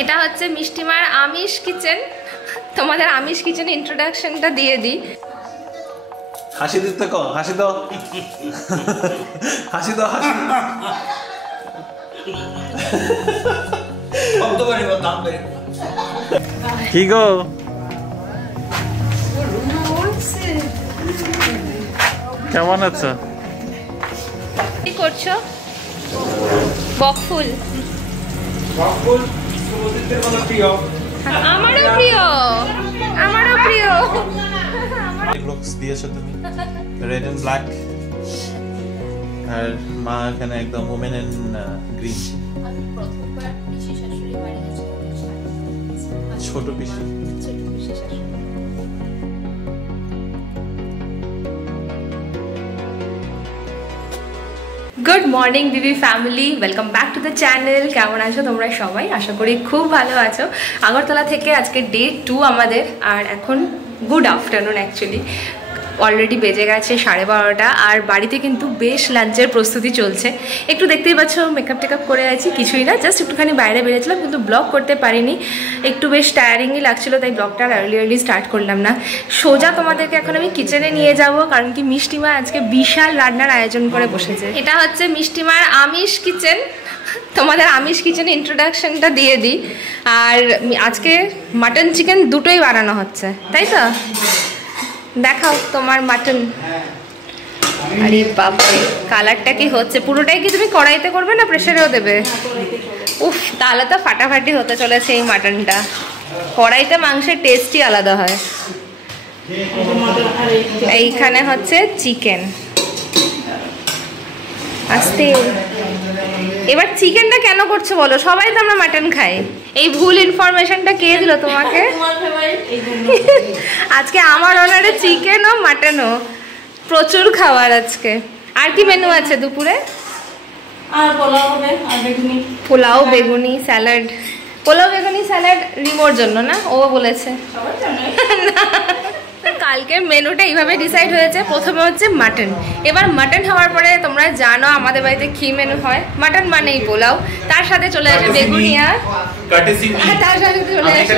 এটা হচ্ছে মিষ্টিমার আমিষ কিচেন। তোমাদের আমিষ কিচেন ইন্ট্রোডাকশনটা দিয়ে দিই। হাসি দিতে কো, হাসি দাও, হাসি দাও, হাসি কি গো কেমন আছো? কি করছো? বকফুল আমারও প্রিয়, আমারও প্রিয়। লুকস দিয়েছো তুমি, রেড এন্ড ব্ল্যাক, আর মা এখানে একদম ওমেন ইন গ্রিন। ছোট পিসি। Good morning Bibi family, welcome back to the channel. কেমন আছো তোমরা সবাই? আশা করি খুব ভালো আছো। আগরতলা থেকে আজকে ডে 2 আমাদের, আর এখন গুড আফটারনুন। অ্যাকচুয়ালি অলরেডি বেজে গেছে 12:30, আর বাড়িতে কিন্তু বেশ লাঞ্চের প্রস্তুতি চলছে। একটু দেখতেই পাচ্ছ মেকআপ টেকআপ করে আছি, কিছুই না, জাস্ট একটুখানি বাইরে বেরিয়েছিলাম, কিন্তু ব্লগ করতে পারিনি, একটু বেশ টায়ারিংই লাগছিলো, তাই ব্লগটা আর্লি স্টার্ট করলাম না। সোজা তোমাদেরকে এখন আমি কিচেনে নিয়ে যাব, কারণ কি মিষ্টিমা আজকে বিশাল রান্নার আয়োজন করে বসেছে। এটা হচ্ছে মিষ্টিমার আমিষ কিচেন। তোমাদের আমিষ কিচেনে ইন্ট্রোডাকশনটা দিয়ে দিই। আর আজকে মাটন চিকেন দুটোই বানানো হচ্ছে, তাই তো? দেখাও তোমার মাটন। আরে বাপরে, কালারটা কি হচ্ছে! পুরোটাই কি তুমি কড়াইতে করবে না প্রেসারেও দেবে? উফ, তাহলে তো ফাটাফাটি হতে চলেছে এই মাটনটা। কড়াইতে মাংসের টেস্টই আলাদা হয়। এইখানে হচ্ছে চিকেন। আস্তে, এবার চিকেনটা কেন করছো বলো? সবাই তো আমরা মাটন খাই। এই ভুল ইনফরমেশনটা কে দিল তোমাকে? আজকে আমার অনারে চিকেনও মাটনও প্রচুর খাবার আজকে। আর কি মেনু আছে দুপুরে? আর পোলাও হবে, আর বেগুনি। পোলাও, বেগুনি, স্যালাড। পোলাও, বেগুনি, স্যালাড রিমোর জন্য না, ও বলেছে। কালকের মেনুটা এইভাবে ডিসাইড হয়েছে। প্রথমে হচ্ছে মাটন। এবার মাটন হওয়ার পরে তোমরা জানো আমাদের বাড়িতে কি মেনু হয়। মাটন মানেই পোলাও, তার সাথে চলে আসে বেগুনি, আর তার সাথে চলে আসে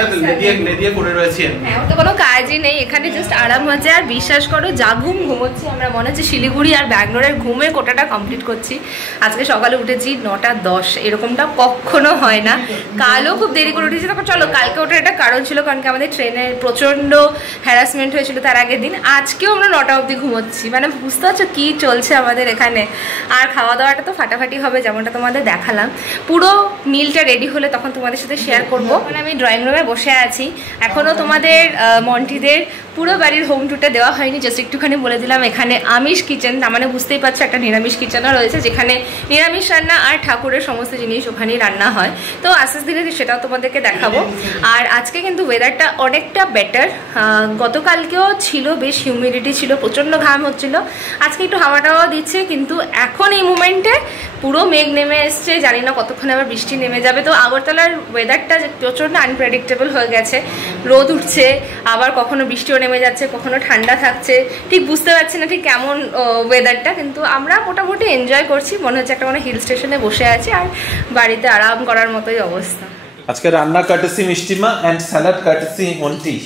ওটা কোনো কাজই নেই, এখানে জাস্ট আরাম হচ্ছে। আর বিশ্বাস করো, যা ঘুমোচ্ছি আমরা, মনে হচ্ছে শিলিগুড়ি আর ব্যাঙ্গালোরের ঘুমে কোটাটা কমপ্লিট করছি। আজকে সকালে উঠেছি 9:10, এরকমটা কখনো হয় না। কালও খুব দেরি করে উঠেছি। তখন চলো, কালকে ওটার একটা কারণ ছিল, কারণ কি আমাদের ট্রেনের প্রচণ্ড হ্যারাসমেন্ট হয়েছিল তার আগের দিন। আজকেও আমরা 9টা অবধি ঘুমোচ্ছি, মানে বুঝতে পারছো কি চলছে আমাদের এখানে। আর খাওয়া দাওয়াটা তো ফাটাফাটি হবে, যেমনটা তোমাদের দেখালাম। পুরো মিলটা রেডি হলে তখন তোমাদের সাথে শেয়ার করবো। মানে আমি ড্রয়িং রুমে বসে আছি, এখনও তোমাদের মন্টিদের পুরো বাড়ির হোম টুরটা দেওয়া হয়নি, জাস্ট একটুখানি বলে দিলাম। এখানে আমিষ কিচেন, তার মানে বুঝতেই পারছো একটা নিরামিষ কিচেনও রয়েছে, যেখানে নিরামিষ রান্না আর ঠাকুরের সমস্ত জিনিস ওখানেই রান্না হয়। তো আস্তে আস্তে ধীরে সেটাও তোমাদেরকে দেখাবো। আর আজকে কিন্তু ওয়েদারটা অনেকটা বেটার। গতকালকেও ছিল, বেশ হিউমিডিটি ছিল, প্রচণ্ড ঘাম হচ্ছিল। আজকে একটু হাওয়া টাওয়াও দিচ্ছে, কিন্তু এখন এই মুমেন্টে পুরো মেঘ নেমে এসছে, জানি না কতক্ষণে আবার বৃষ্টি নেমে যাবে। তো আগরতলার ওয়েদারটা প্রচণ্ড আনপ্রেডিক্টেবল হয়ে গেছে। রোদ উঠছে, আবার কখনো বৃষ্টিও নেমে যাচ্ছে, কখনো ঠান্ডা থাকছে, ঠিক বুঝতে পারছি না ঠিক কেমন ওয়েদারটা। কিন্তু আমরা মোটামুটি এনজয় করছি, মনে হচ্ছে একটা কোনো হিল স্টেশনে বসে আছি আর বাড়িতে আরাম করার মতোই অবস্থা। আজকে রান্না কাটেছি মিষ্টিমা এন্ড স্যালাড কাটেছি মন্টি।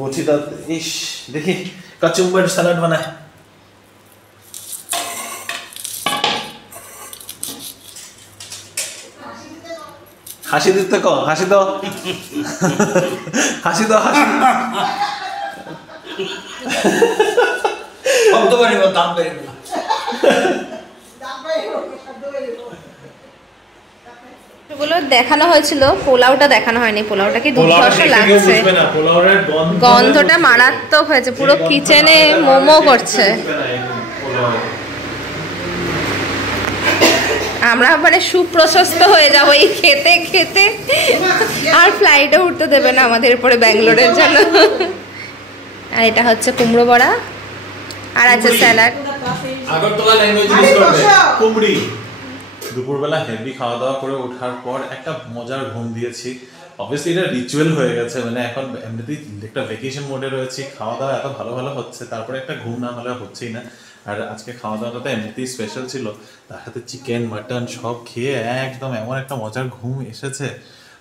বলছি তো, ইস দেখি কাচুম্বার স্যালাড বানায়। হাসি দিতে কো, হাসি দাও, হাসি দাও, হাসি গুলো দেখানো হয়েছিল, পোলাওটা দেখানো হয়নি। পোলাওটা কি দুর্ধর্ষ লাগছে, গন্ধটা মারাত্মক হয়েছে, পুরো কিচেনে মোমো করছে। আমরা মানে সুপ্রশস্ত হয়ে যাবো এই খেতে খেতে, আর ফ্লাইটে উঠতে দেবে না আমাদের পরে ব্যাঙ্গালোরের জন্য। আর এটা হচ্ছে কুমড়ো বড়া, আর আছে স্যালাড। আগরতলা ল্যাঙ্গুয়েজ ইউজ করবে কুমড়ি। দুপুরবেলা হেভি খাওয়া দাওয়া করে ওঠার পর একটা মজার ঘুম দিয়েছি। অবভিয়াসলি এটা রিচুয়াল হয়ে গেছে, মানে এখন এমনিতেই একটা ভ্যাকেশন মোডে রয়েছি, খাওয়া দাওয়া এত ভালো ভালো হচ্ছে, তারপরে একটা ঘুম না হলে হচ্ছেই না। আর আজকে খাওয়া দাওয়াটা তো এমনিতেই স্পেশাল ছিল, তার সাথে চিকেন মাটন সব খেয়ে একদম এমন একটা মজার ঘুম এসেছে।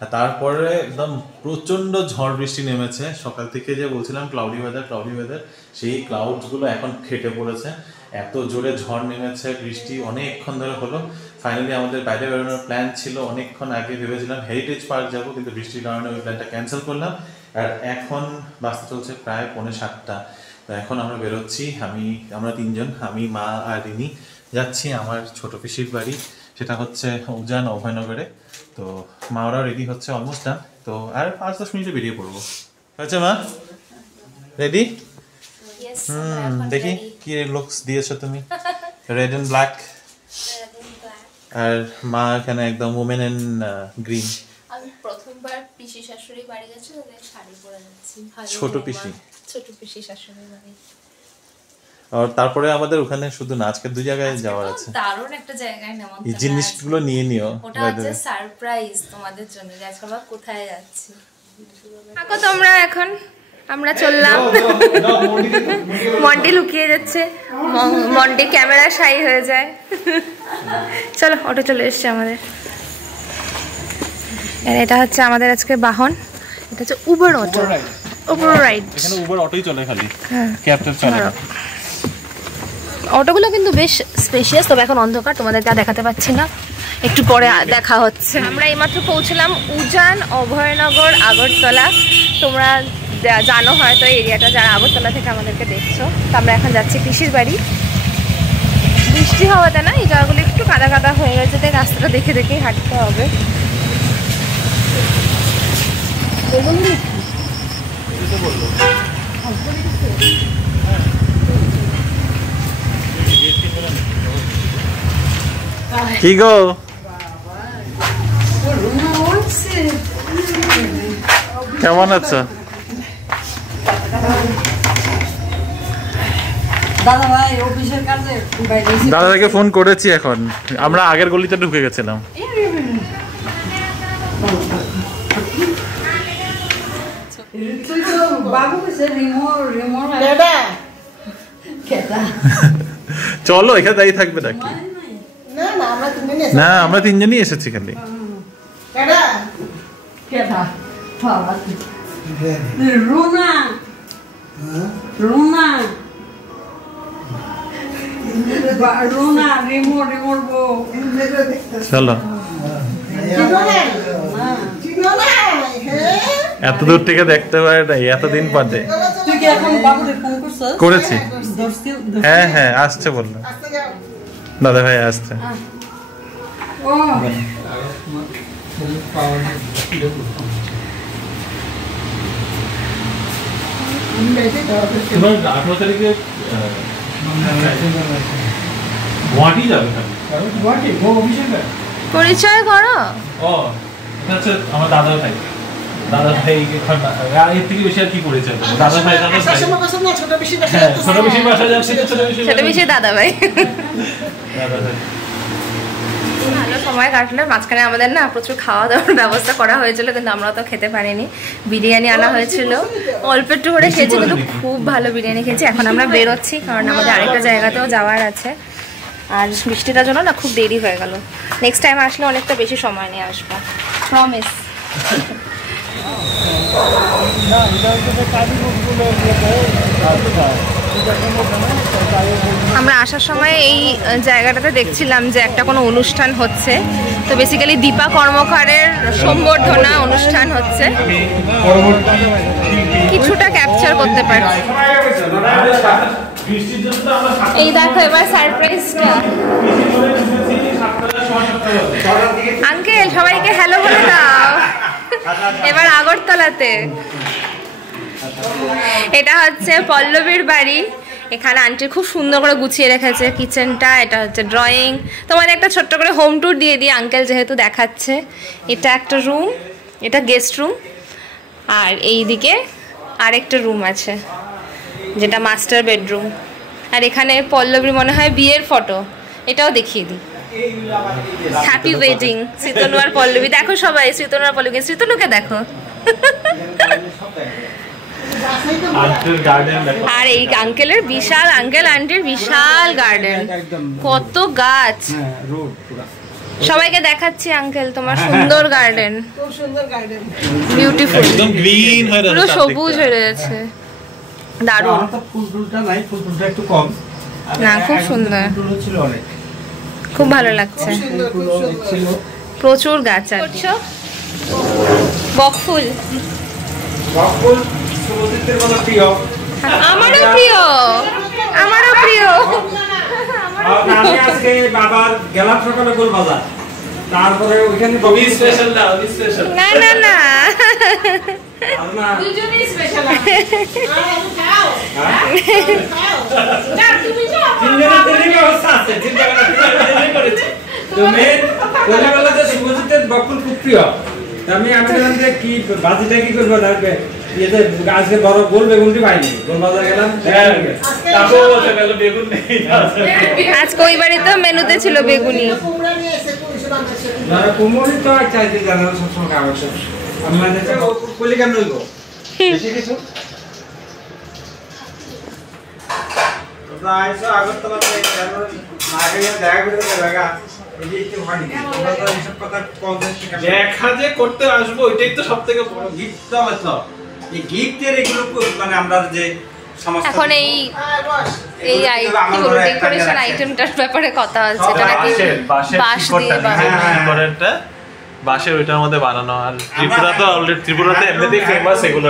আর তারপরে একদম প্রচণ্ড ঝড় বৃষ্টি নেমেছে সকাল থেকে, যে বলছিলাম ক্লাউডি ওয়েদার, সেই ক্লাউডসগুলো এখন ফেটে পড়েছে, এত জোরে ঝড় নেমেছে, বৃষ্টি অনেকক্ষণ ধরে হলো। ফাইনালি আমাদের বাইরে বেরোনোর প্ল্যান ছিল, অনেকক্ষণ আগে ভেবেছিলাম হেরিটেজ পার্ক যাবো, কিন্তু বৃষ্টির কারণে ওই প্ল্যানটা ক্যান্সেল করলাম। আর এখন বাসটা চলছে প্রায় 6:45। তো এখন আমরা বেরোচ্ছি, আমরা 3 জন, আমি, মা আর রিনি যাচ্ছি আমার ছোট পিসির বাড়ি, সেটা হচ্ছে উজান অভয়নগরে। তো মা ওরাও রেডি হচ্ছে, অলমোস্ট ডান। তো আর 5-10 মিনিটে বেরিয়ে পড়বো। আচ্ছা মা রেডি? দেখি কি লুকস দিয়েছো তুমি, রেড এন্ড ব্ল্যাক। আর মা এখানে একদম ওমেন এন্ড গ্রিন। আমি প্রথমবার পিসি শাশুড়ি বাড়ি গেছি, ওদের শাড়ি পরে যাচ্ছি। ছোট পিসি শাশুড়ি বাড়ি। আর তারপরে আমাদের ওখানে শুধু না, আজকে 2 জায়গায় যাওয়ার আছে। দারুণ একটা জায়গায় নেমন্তন্ন, এই জিনিসগুলো নিয়ে নিও, ওটা হচ্ছে সারপ্রাইজ তোমাদের জন্য, যে আজকে আমরা কোথায় যাচ্ছি। থাকো তোমরা, এখন আমরা চললাম। মন্টি লুকিয়ে যাচ্ছে, মন্টি ক্যামেরা শাই হয়ে যায়। চলো, অটো চলে এসছে আমাদের। এটা হচ্ছে আমাদের আজকে বাহন, এটা হচ্ছে উবার অটো, উবার রাইড। এখানে উবার অটোই চলে, খালি ক্যাবটা চলে না। অটোগুলো কিন্তু বেশ স্পেশিয়াস, তবে এখন অন্ধকার, তোমাদেরকে আর দেখাতে পাচ্ছি না, একটু পরে দেখা হচ্ছে। আমরা এইমাত্র পৌঁছলাম উজান অভয়নগর আগরতলা। তোমরা জানো হয়তো এরিয়াটা, যারা আগরতলা থেকে আমাদেরকে দেখছো। তো আমরা এখন যাচ্ছি পিসির বাড়ি। বৃষ্টি হওয়াতে না এই জায়গাগুলো একটু কাদা কাদা হয়ে গেছে, তাই রাস্তাটা দেখে দেখেই হাঁটতে হবে। কি গো কেমন আছো? দাদাকে ফোন করেছি, এখন আমরা আগের গলিতে ঢুকে গেছিলাম। চলো এখানে দাঁড়িয়ে থাকবে নাকি? না আমরা 3 জনই এসেছি খালি। চলো, এত দূর থেকে দেখতে পারে নাই, এতদিন বাদে করেছি। হ্যাঁ হ্যাঁ আসছে বললো, দাদা ভাই আসছে। পরিচয় করো। আমার দাদা ভাই, দাদা ভাই এর থেকে বেশি আর কি পরিচয়? দাদা ভাই, ছোট পিসির বাসায় যাচ্ছে, ছোট পিসি দাদা ভাই। ভালো সময় কাটলো। মাঝখানে আমাদের না প্রচুর খাওয়া দাওয়ার ব্যবস্থা করা হয়েছিল, কিন্তু আমরা তো খেতে পারিনি। বিরিয়ানি আনা হয়েছিল, অল্প একটু করে খেয়েছি, কিন্তু খুব ভালো বিরিয়ানি খেয়েছি। এখন আমরা বেরোচ্ছি, কারণ আমাদের আরেকটা জায়গাতেও যাওয়ার আছে। আর বৃষ্টিটার জন্য না খুব দেরি হয়ে গেল। নেক্সট টাইম আসলে অনেকটা বেশি সময় নিয়ে আসবো, প্রমিস। আমরা আসার সময় এই জায়গাটাতে দেখছিলাম যে একটা কোনো অনুষ্ঠান হচ্ছে। তো বেসিক্যালি দীপা কর্মকারের সম্বর্ধনা অনুষ্ঠান হচ্ছে, কিছুটা ক্যাপচার করতে পারছি। এই দেখো এবার সারপ্রাইজটা। আঙ্কেল সবাইকে হ্যালো বলে দাও। এবার আগরতলাতে, এটা হচ্ছে পল্লবীর বাড়ি। এখানে আন্টি খুব সুন্দর করে গুছিয়ে রেখেছে কিচেনটা। এটা হচ্ছে ড্রয়িং। তোমাদের একটা ছোট্ট করে হোম ট্যুর দিয়ে দিই, আঙ্কেল যেহেতু দেখাচ্ছে। এটা একটা রুম, এটা গেস্ট রুম। আর এই দিকে আরেকটা রুম আছে, যেটা মাস্টার বেডরুম। আর এখানে পল্লবীর মনে হয় বিয়ের ফটো, এটাও দেখিয়ে দিই। হ্যাপি ওয়েডিং শ্রীতনু আর পল্লবী। দেখো সবাই শ্রীতনু আর পল্লবী, শ্রীতনুকে দেখো। আর এই আঙ্কেলের বিশাল, আঙ্কেল আন্টির বিশাল গার্ডেন, কত গাছ। সবাইকে দেখাচ্ছি আঙ্কেল তোমার সুন্দর গার্ডেন, খুব সুন্দর গার্ডেন, বিউটিফুল, একদম গ্রিন হয়ে পুরো সবুজ হয়ে রয়েছে, দারুণ। ফুলটা নাই, ফুলটা একটু কম না, খুব সুন্দর, ফুল ছিল অনেক, খুব ভালো লাগছে, প্রচুর গাছ আছে। বকফুল বকফুল সুবজিতের মতো প্রিয়, আমারও প্রিয়, আমারও প্রিয়। আমি আজকে বাবার গেলাম সকালে গোল বাজার, তারপরে ওইখানে ববি স্পেশাল না, ওই স্পেশাল না না না, দুজনেই স্পেশাল। আমি খাও খাও না, তুমি যাও তিনজনের তিনই ব্যবস্থা আছে, চিন্তা করা তিনজনে করেছে। তুমি বলে বলে যে সুবজিতের বকফুল খুব প্রিয়, আমি বললাম যে কি বাজিটা কি করবো, লাগবে এতে আজকে বড় গোল বেগুনটি পাইনি, গোল বাজার গেলাম তারপর বলতে গেল বেগুন নেই, আজকে ওই বাড়িতে মেনুতে ছিল বেগুনি। কুমড়া নিয়ে এসে কুইশন আনছে। না কুমড়ি তো চাইতে জানা সবসময় খাওয়া হচ্ছে, আমাদের কলি কেমন হইব বেশি কিছু তোমরা আইসো আগরতলাতে কেমন আগে দেখা করে লাগা, এই যে একটু হয় না তোমরা তো এইসব কথা কনসেপ্ট দেখা যে করতে আসবো, ওইটাই তো সবথেকে বড় গিফট দাও তো, এই গিফটের এগুলো মানে আমরা যে সমস্ত এখন এই ডেকোরেশন আইটেমটার ব্যাপারে কথা হচ্ছে, এটা নাকি বাঁশ দিয়ে বানানো, বাঁশের ওইটার মধ্যে বানানো। আর ত্রিপুরা তো অলরেডি, ত্রিপুরাতে এমনিতেই ফেমাস এগুলো,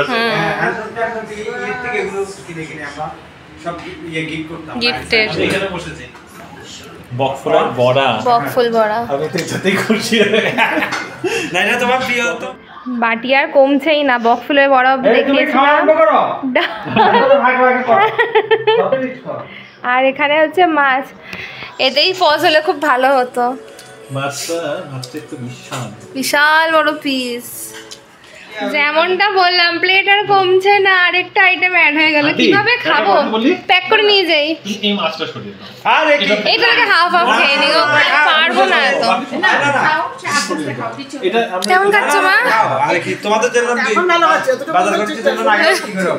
থেকে এগুলো কিনে কিনে আমরা সব গিফট করতাম, গিফটের। এখানে বসেছি বকফুলের বড়া, বকফুল বড়া, আমি তো এটাতেই খুশি। না না তোমার প্রিয় তো বাটি আর কমছেই না, বকফুলের বড়া দেখিয়েছিলাম, আর এখানে হচ্ছে মাছ, এতেই পজ হলে খুব ভালো হতো। মাছটা একটু বিশাল বড় পিস, যেমনটা বললাম প্লেট আর কমছে না, আরেকটা আইটেম অ্যাড হয়ে গেল, কিভাবে খাবো? প্যাক করে নিয়ে যাই, এই মাছটা সরিয়ে দাও, আর এটাকে হাফ হাফ খেয়ে নিও, পারবো না এত। এটা কেমন খাচ্ছো মা? আরে কি তোমাদের জন্য বাজার করতে জন্য না কি করো,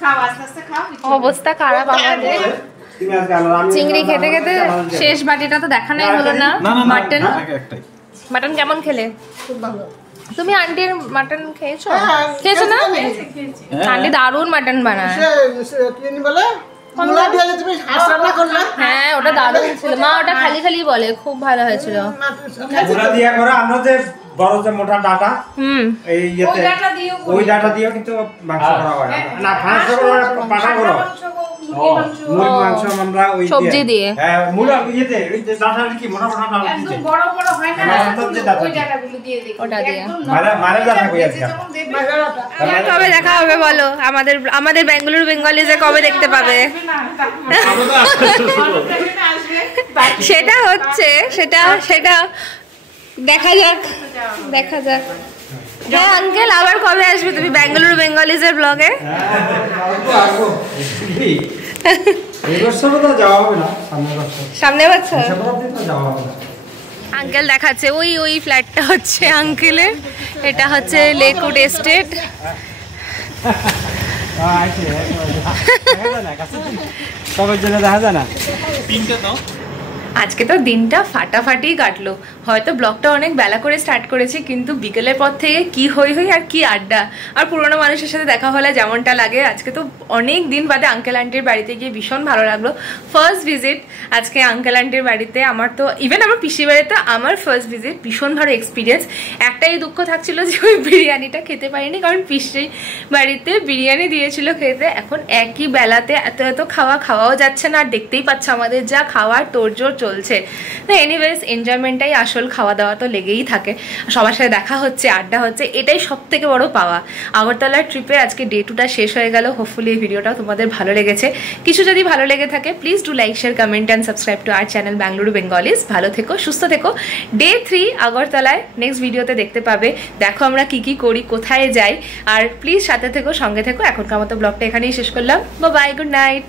খাও আস্তে আস্তে খাও। অবস্থা খারাপ আমাদের, তুমি আজকে আলাদা চিংড়ি খেতে খেতে শেষ বাটিটা তো দেখানোই হলো না। মাটন, একটাই মাটন কেমন খেলে? খুব ভালো। তুমি আন্টির মাটন খেয়েছো? খেয়েছো না? আন্টি দারুণ মাটন বানায়। কি বলে মুলা দিয়ে তুমি হাঁস রান্না করলে? হ্যাঁ ওটা দারুণ ছিল, মা ওটা খালি খালি বলে খুব ভালো হয়েছিল। মুলা দিয়া করে আমরা যে বড় যে মোটা ডাটা, এই ইয়েতে ওই ডাটা দিয়েও কিন্তু মাংস করা হয় না, মাংস করা পাটা করো মুরগি মাংস আমরা ওই সবজি দিয়ে, হ্যাঁ মুলা ইয়েতে ওই যে ডাটার কি মোটা মোটা ডাটা একদম দিতে বড় বড় হয় না, ওই ডাটাগুলো দিয়ে দেখি, ওটা দিয়ে মারা ডাটা কই আছে, কবে দেখা হবে বলো? আমাদের বেঙ্গালুরু বেঙ্গলিজে কবে দেখতে পাবে? সেটা হচ্ছে, সেটা দেখা যাক, দেখা যাক। হ্যাঁ আঙ্কেল, আবার কবে আসবে তুমি বেঙ্গালুরু বেঙ্গলিজের ব্লগে? এই বছর তো যাওয়া হবে না, সামনের বছর যাওয়া হবে না। আঙ্কেল দেখাচ্ছে ওই ফ্ল্যাটটা হচ্ছে আঙ্কেলের, এটা হচ্ছে লেকউড এস্টেট। সবার জন্য দেখা যায় না। আজকে তো দিনটা ফাটাফাটি কাটলো, হয়তো ব্লগটা অনেক বেলা করে স্টার্ট করেছি, কিন্তু বিকেলের পর থেকে কি হই আর কি আড্ডা, আর পুরোনো মানুষের সাথে দেখা হলে যেমনটা লাগে। আজকে তো অনেক দিন বাদে আঙ্কেল আন্টির বাড়িতে গিয়ে ভীষণ ভালো লাগলো, ফার্স্ট ভিজিট আজকে আঙ্কেল আন্টির বাড়িতে। আমার তো ইভেন আমার পিসি বাড়িতে আমার ফার্স্ট ভিজিট, ভীষণ ভালো এক্সপিরিয়েন্স। একটাই দুঃখ থাকছিল যে ওই বিরিয়ানিটা খেতে পারিনি, কারণ পিসি বাড়িতে বিরিয়ানি দিয়েছিল খেতে। এখন একই বেলাতে এত খাওয়াও যাচ্ছে না, আর দেখতেই পাচ্ছ আমাদের যা খাওয়ার তোড়জোড় চলছে। তো এনিওয়েজ এনজয়মেন্টটাই আসল, খাওয়া দাওয়া তো লেগেই থাকে, সবার সাথে দেখা হচ্ছে, আড্ডা হচ্ছে, এটাই সব থেকে বড় পাওয়া। আগরতলার ট্রিপে আজকে ডে 2টা শেষ হয়ে গেল। হোপফুলি এই ভিডিওটা তোমাদের ভালো লেগেছে, কিছু যদি ভালো লেগে থাকে please do like, share, comment and subscribe to our channel Bengaluru Bengalis. ভালো থেকো, সুস্থ থেকো। ডে 3 আগরতলায় নেক্সট ভিডিওতে দেখতে পাবে। দেখো আমরা কি করি, কোথায় যাই, আর প্লিজ সাথে থেকো, সঙ্গে থেকো। এখনকার মতো ব্লগটা এখানেই শেষ করলাম। Bye, good night.